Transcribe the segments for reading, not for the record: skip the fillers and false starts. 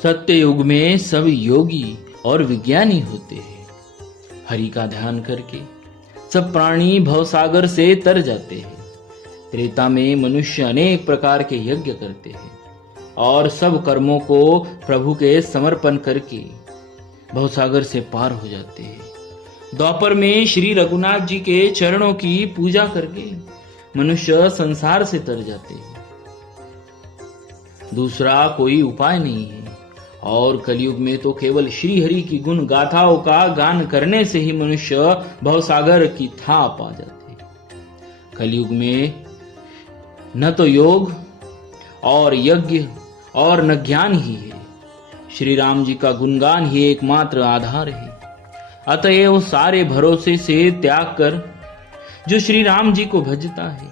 सत्य युग में सब योगी और विज्ञानी होते हैं। हरि का ध्यान करके सब प्राणी भवसागर से तर जाते हैं। त्रेता में मनुष्य अनेक प्रकार के यज्ञ करते हैं और सब कर्मों को प्रभु के समर्पण करके भवसागर से पार हो जाते हैं। द्वापर में श्री रघुनाथ जी के चरणों की पूजा करके मनुष्य संसार से तर जाते हैं। दूसरा कोई उपाय नहीं है। और कलयुग में तो केवल श्री हरि की गुण गाथाओं का गान करने से ही मनुष्य भवसागर की था पा जाते। कलयुग में न तो योग और यज्ञ और न ज्ञान ही है, श्री राम जी का गुणगान ही एकमात्र आधार है। अतएव सारे भरोसे से त्याग कर जो श्री राम जी को भजता है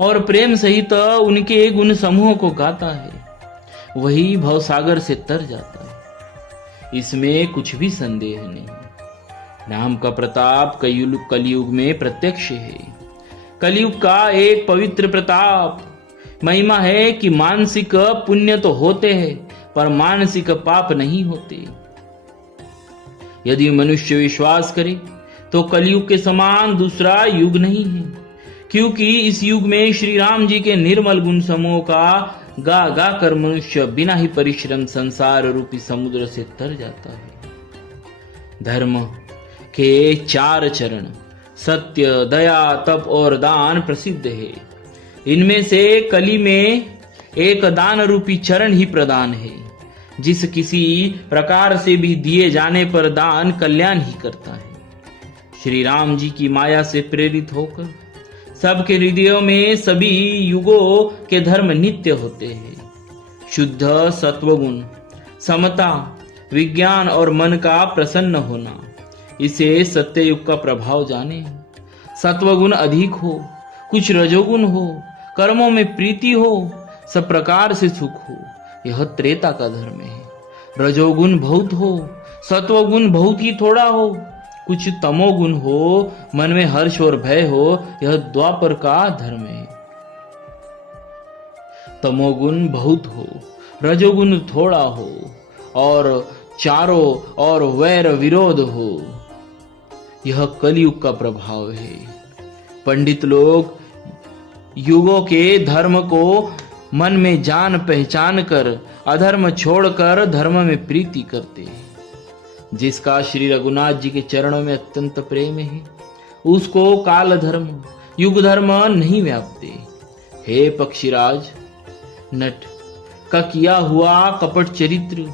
और प्रेम सहित उनके गुण समूह को गाता है, वही भवसागर से तर जाता है। इसमें कुछ भी संदेह नहीं। राम का प्रताप कलयुग में प्रत्यक्ष है। कलयुग का एक पवित्र प्रताप महिमा है कि मानसिक पुण्य तो होते हैं पर मानसिक पाप नहीं होते। यदि मनुष्य विश्वास करे तो कलयुग के समान दूसरा युग नहीं है, क्योंकि इस युग में श्री राम जी के निर्मल गुण समूह का गा गा कर मनुष्य बिना ही परिश्रम संसार रूपी समुद्र से तर जाता है। धर्म के 4 चरण सत्य, दया, तप और दान प्रसिद्ध है। इनमें से कली में एक दान रूपी चरण ही प्रदान है, जिस किसी प्रकार से भी दिए जाने पर दान कल्याण ही करता है। श्री राम जी की माया से प्रेरित होकर सबके हृदयों में सभी युगों के धर्म नित्य होते हैं। शुद्ध सत्वगुण, समता, विज्ञान और मन का प्रसन्न होना, इसे सत्य युग का प्रभाव जाने। सत्वगुण अधिक हो, कुछ रजोगुण हो, कर्मों में प्रीति हो, सब प्रकार से सुख हो, यह त्रेता का धर्म है। रजोगुण बहुत हो, सत्वगुण बहुत ही थोड़ा हो, कुछ तमोगुण हो, मन में हर्ष और भय हो, यह द्वापर का धर्म है। तमोगुण बहुत हो, रजोगुण थोड़ा हो और चारों और वैर विरोध हो, यह कलयुग का प्रभाव है। पंडित लोग युगों के धर्म को मन में जान पहचान कर अधर्म छोड़कर धर्म में प्रीति करते हैं। जिसका श्री रघुनाथ जी के चरणों में अत्यंत प्रेम है, उसको काल धर्म युग धर्म नहीं व्यापते। हे पक्षीराज, नट का किया हुआ कपट चरित्र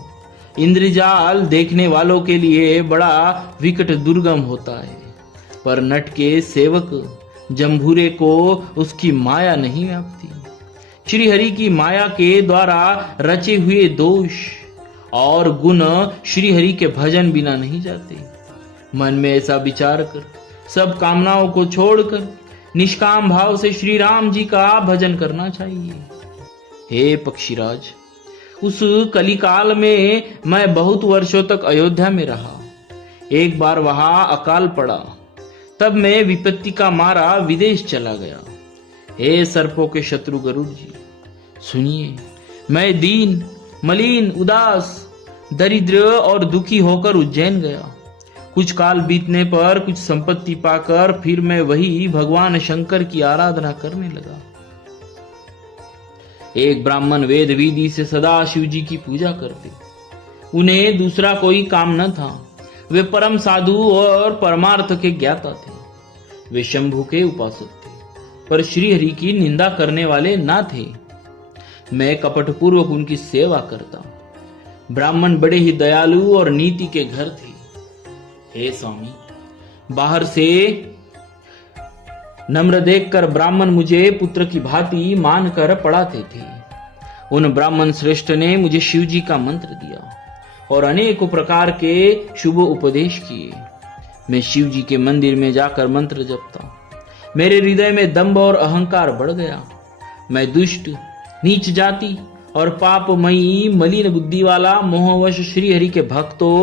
इंद्रजाल देखने वालों के लिए बड़ा विकट दुर्गम होता है, पर नट के सेवक जम्भूरे को उसकी माया नहीं व्यापती। श्री हरि की माया के द्वारा रचे हुए दोष और गुण श्री हरि के भजन बिना नहीं जाते। मन में ऐसा विचार कर सब कामनाओं को छोड़कर निष्काम भाव से श्री राम जी का भजन करना चाहिए। हे पक्षीराज, उस कलिकाल में मैं बहुत वर्षों तक अयोध्या में रहा। एक बार वहां अकाल पड़ा, तब मैं विपत्ति का मारा विदेश चला गया। हे सर्पों के शत्रु गरुड़ जी, सुनिए, मैं दीन, मलिन, उदास, दरिद्र और दुखी होकर उज्जैन गया। कुछ काल बीतने पर कुछ संपत्ति पाकर फिर मैं वही भगवान शंकर की आराधना करने लगा। एक ब्राह्मण वेद विधि से सदा शिव जी की पूजा करते। उन्हें दूसरा कोई काम न था। वे परम साधु और परमार्थ के ज्ञाता थे। वे शंभु के उपासक थे, पर श्री हरि की निंदा करने वाले ना थे। मैं कपटपूर्वक उनकी सेवा करता। ब्राह्मण बड़े ही दयालु और नीति के घर थे। हे स्वामी, बाहर से नम्र देखकर ब्राह्मण मुझे पुत्र की भांति मानकर पढ़ाते थे। उन ब्राह्मण श्रेष्ठ ने मुझे शिव जी का मंत्र दिया और अनेकों प्रकार के शुभ उपदेश किए। मैं शिव जी के मंदिर में जाकर मंत्र जपता। मेरे हृदय में दंभ और अहंकार बढ़ गया। मैं दुष्ट, नीच जाति और पापमयी मलिन बुद्धि वाला मोहवश श्री हरि के भक्तों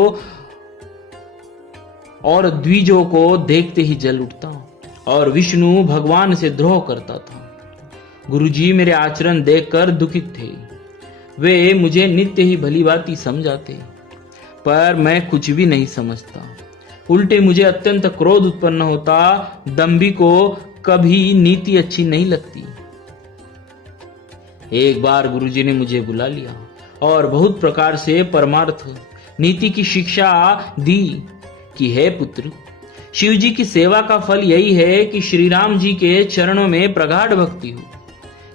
और द्विजों को देखते ही जल उठता और विष्णु भगवान से द्रोह करता था। गुरुजी मेरे आचरण देखकर दुखित थे। वे मुझे नित्य ही भली भांति समझाते, पर मैं कुछ भी नहीं समझता। उल्टे मुझे अत्यंत क्रोध उत्पन्न होता। दंभी को कभी नीति अच्छी नहीं लगती। एक बार गुरुजी ने मुझे बुला लिया और बहुत प्रकार से परमार्थ नीति की शिक्षा दी कि हे पुत्र, शिव जी की सेवा का फल यही है कि श्री राम जी के चरणों में प्रगाढ़ भक्ति हो।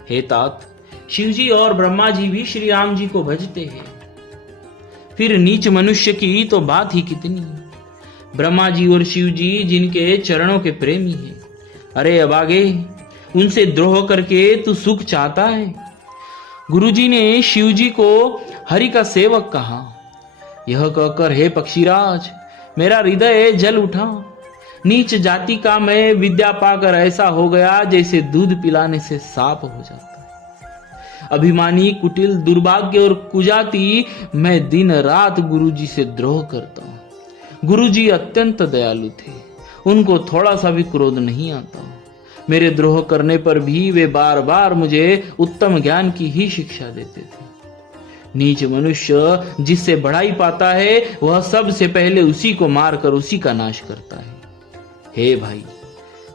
हे तात, शिव जी और ब्रह्मा जी भी श्री राम जी को भजते हैं, फिर नीच मनुष्य की तो बात ही कितनी। ब्रह्मा जी और शिव जी जिनके चरणों के प्रेमी हैं, अरे अभागे, उनसे द्रोह करके तू सुख चाहता है। गुरुजी ने शिव जी को हरि का सेवक कहा। यह कहकर हे पक्षीराज, मेरा हृदय जल उठा। नीच जाति का मैं विद्या पाकर ऐसा हो गया जैसे दूध पिलाने से साप हो जाता है। अभिमानी, कुटिल, दुर्भाग्य और कुजाति मैं दिन रात गुरुजी से द्रोह करता हूं। गुरुजी अत्यंत दयालु थे, उनको थोड़ा सा भी क्रोध नहीं आता। मेरे द्रोह करने पर भी वे बार बार मुझे उत्तम ज्ञान की ही शिक्षा देते थे। नीच मनुष्य जिससे बढ़ाई पाता है, वह सबसे पहले उसी को मारकर उसी का नाश करता है। हे भाई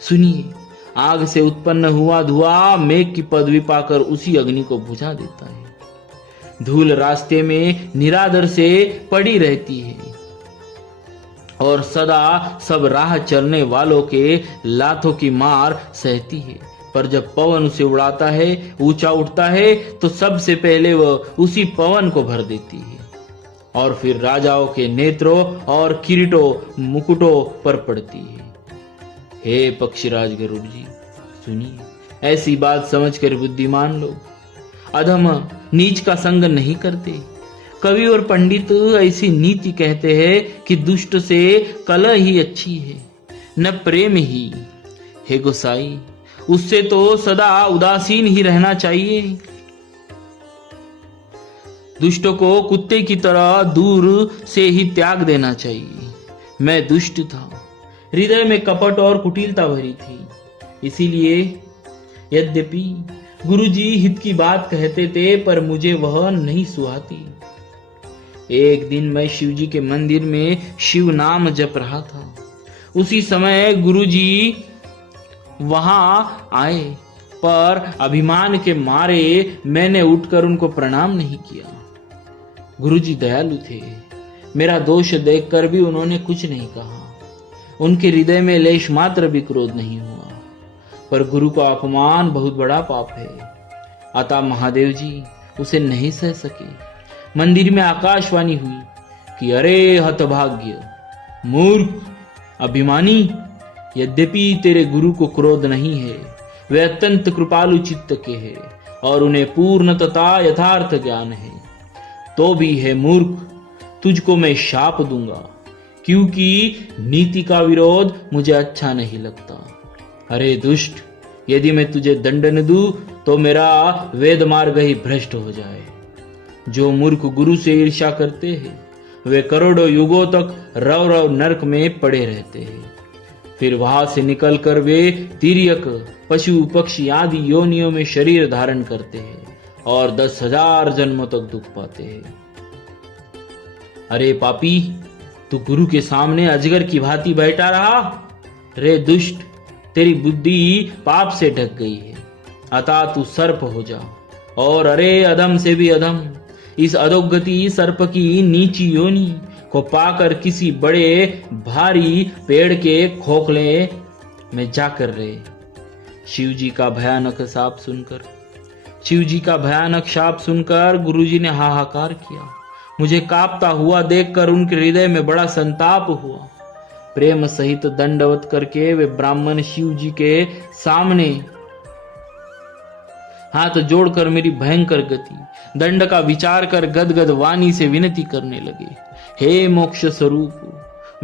सुनिए, आग से उत्पन्न हुआ धुआं मेघ की पदवी पाकर उसी अग्नि को बुझा देता है। धूल रास्ते में निरादर से पड़ी रहती है और सदा सब राह चलने वालों के लाथों की मार सहती है, पर जब पवन उसे उड़ाता है, ऊंचा उठता है, तो सबसे पहले वह उसी पवन को भर देती है और फिर राजाओं के नेत्रों और किरीटों मुकुटों पर पड़ती है। हे पक्षीराज गरुड़ जी, सुनिए, ऐसी बात समझकर बुद्धिमान लोग अधम नीच का संग नहीं करते। कवि और पंडित ऐसी नीति कहते हैं कि दुष्ट से कलह ही अच्छी है, न प्रेम ही। हे गोसाई, उससे तो सदा उदासीन ही रहना चाहिए। दुष्ट को कुत्ते की तरह दूर से ही त्याग देना चाहिए। मैं दुष्ट था, हृदय में कपट और कुटिलता भरी थी, इसीलिए यद्यपि गुरुजी हित की बात कहते थे, पर मुझे वह नहीं सुहाती। एक दिन मैं शिव जी के मंदिर में शिव नाम जप रहा था। उसी समय गुरुजी वहां आए, पर अभिमान के मारे मैंने उठकर उनको प्रणाम नहीं किया। गुरुजी दयालु थे, मेरा दोष देखकर भी उन्होंने कुछ नहीं कहा। उनके हृदय में लेश मात्र भी क्रोध नहीं हुआ। पर गुरु का अपमान बहुत बड़ा पाप है, अतः महादेव जी उसे नहीं सह सके। मंदिर में आकाशवाणी हुई कि अरे हतभाग्य, मूर्ख, अभिमानी, यद्यपि तेरे गुरु को क्रोध नहीं है, वे अत्यंत कृपालु चित्त के हैं और उन्हें पूर्ण तथा यथार्थ ज्ञान है, तो भी है मूर्ख, तुझको मैं शाप दूंगा, क्योंकि नीति का विरोध मुझे अच्छा नहीं लगता। अरे दुष्ट, यदि मैं तुझे दंड न दूं तो मेरा वेद मार्ग ही भ्रष्ट हो जाए। जो मूर्ख गुरु से ईर्ष्या करते हैं, वे करोड़ों युगों तक रव रव नरक में पड़े रहते हैं। फिर वहां से निकलकर वे तिर्यक, पशु, पक्षी आदि योनियों में शरीर धारण करते हैं और 10,000 जन्मों तक दुख पाते हैं। अरे पापी, तू गुरु के सामने अजगर की भांति बैठा रहा। रे दुष्ट, तेरी बुद्धि पाप से ढक गई है, अतः तू सर्प हो जा। और अरे अधम से भी अधम, इस अधोगति सर्प की नीची योनि को पाकर किसी बड़े भारी पेड़ के खोखले में जाकर रहे। शिव जी का भयानक शाप सुनकर गुरुजी ने हाहाकार किया। मुझे कांपता हुआ देखकर उनके हृदय में बड़ा संताप हुआ। प्रेम सहित दंडवत करके वे ब्राह्मण शिव जी के सामने हाथ जोड़कर मेरी भयंकर गति, दंड का विचार कर गदगद वाणी से विनती करने लगे। हे मोक्ष स्वरूप,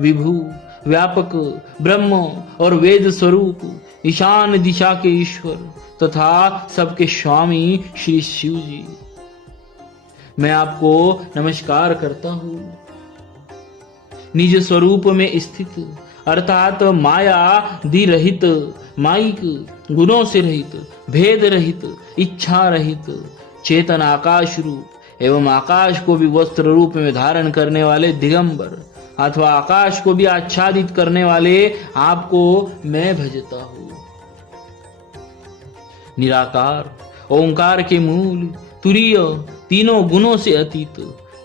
विभु, व्यापक, ब्रह्म और वेद स्वरूप, ईशान दिशा के ईश्वर तथा सबके स्वामी श्री शिव जी, मैं आपको नमस्कार करता हूं। निज स्वरूप में स्थित अर्थात माया दी रहित, माइक, गुणों से रहित, भेद रहित, इच्छा रहित, चेतन आकाश रूप एवं आकाश को भी वस्त्र रूप में धारण करने वाले दिगंबर अथवा आकाश को भी आच्छादित करने वाले आपको मैं भजता हूं। निराकार, ओंकार के मूल, तुरीय, तीनों गुणों से अतीत,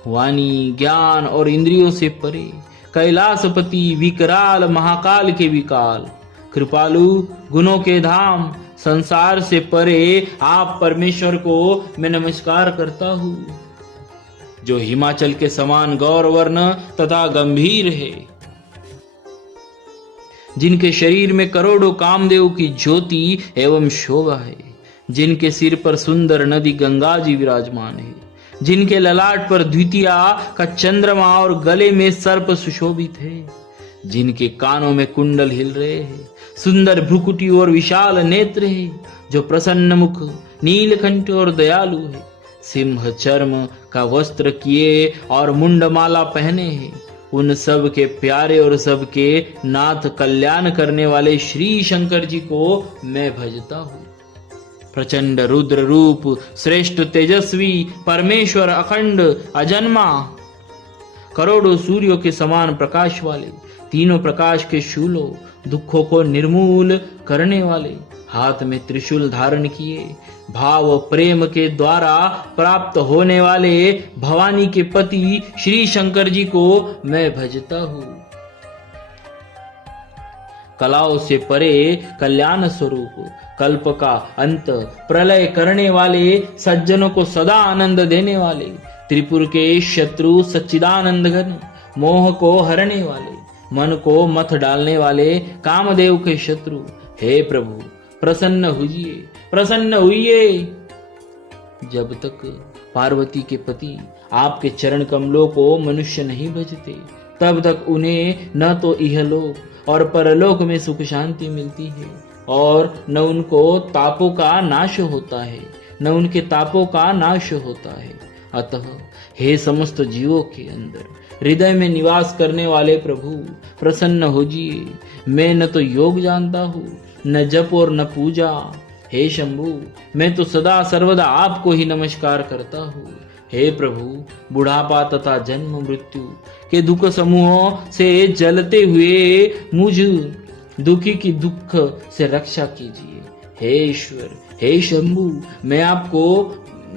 वाणी, ज्ञान और इंद्रियों से परे, कैलासपति, विकराल, महाकाल के विकाल, कृपालु, गुणों के धाम, संसार से परे आप परमेश्वर को मैं नमस्कार करता हूं, जो हिमाचल के समान गौरवर्ण तथा गंभीर है, जिनके शरीर में करोड़ों कामदेव की ज्योति एवं शोभा है, जिनके सिर पर सुंदर नदी गंगा जी विराजमान है, जिनके ललाट पर द्वितीया का चंद्रमा और गले में सर्प सुशोभित है, जिनके कानों में कुंडल हिल रहे हैं, सुंदर भ्रुकुटी और विशाल नेत्र है, जो प्रसन्न मुख, नीलकंठ और दयालु है, सिंह चर्म का वस्त्र किए और मुंडमाला पहने हैं, उन सब के प्यारे और सबके नाथ कल्याण करने वाले श्री शंकर जी को मैं भजता हूँ। प्रचंड रुद्र रूप, श्रेष्ठ तेजस्वी परमेश्वर, अखंड अजन्मा, करोड़ों सूर्यों के समान प्रकाश वाले, तीनों प्रकाश के शूलों, दुखों को निर्मूल करने वाले, हाथ में त्रिशूल धारण किए, भाव प्रेम के द्वारा प्राप्त होने वाले भवानी के पति श्री शंकर जी को मैं भजता हूँ। कलाओं से परे कल्याण स्वरूप, कल्प का अंत, प्रलय करने वाले, सज्जनों को सदा आनंद देने वाले, त्रिपुर के शत्रु सच्चिदानंद घन, मोह को हरने वाले, मन को मथ डालने वाले, कामदेव के शत्रु, हे प्रभु प्रसन्न हुइए, प्रसन्न हुइए। जब तक पार्वती के पति आपके चरण कमलों को मनुष्य नहीं भजते, तब तक उन्हें न तो इहलोक और परलोक में सुख शांति मिलती है और न उनको तापों का नाश होता है, न उनके तापों का नाश होता है। अतः हे समस्त जीवों के अंदर हृदय में निवास करने वाले प्रभु प्रसन्न होजिए। मैं न तो योग जानता हूँ, न जप और न पूजा। हे शंभु, मैं तो सदा सर्वदा आपको ही नमस्कार करता हूँ। हे प्रभु, बुढ़ापा तथा जन्म मृत्यु के दुख समूहों से जलते हुए मुझ दुखी की दुख से रक्षा कीजिए। हे ईश्वर, हे शंभु, मैं आपको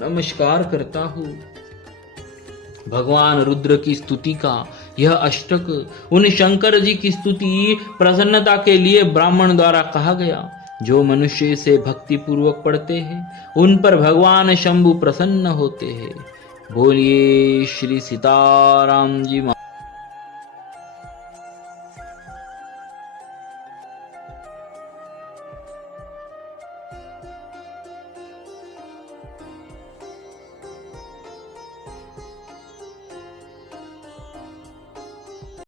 नमस्कार करता हूँ। भगवान रुद्र की स्तुति का यह अष्टक उन शंकर जी की स्तुति प्रसन्नता के लिए ब्राह्मण द्वारा कहा गया। जो मनुष्य से भक्ति पूर्वक पढ़ते हैं उन पर भगवान शंभु प्रसन्न होते हैं। बोलिए श्री सीताराम जी।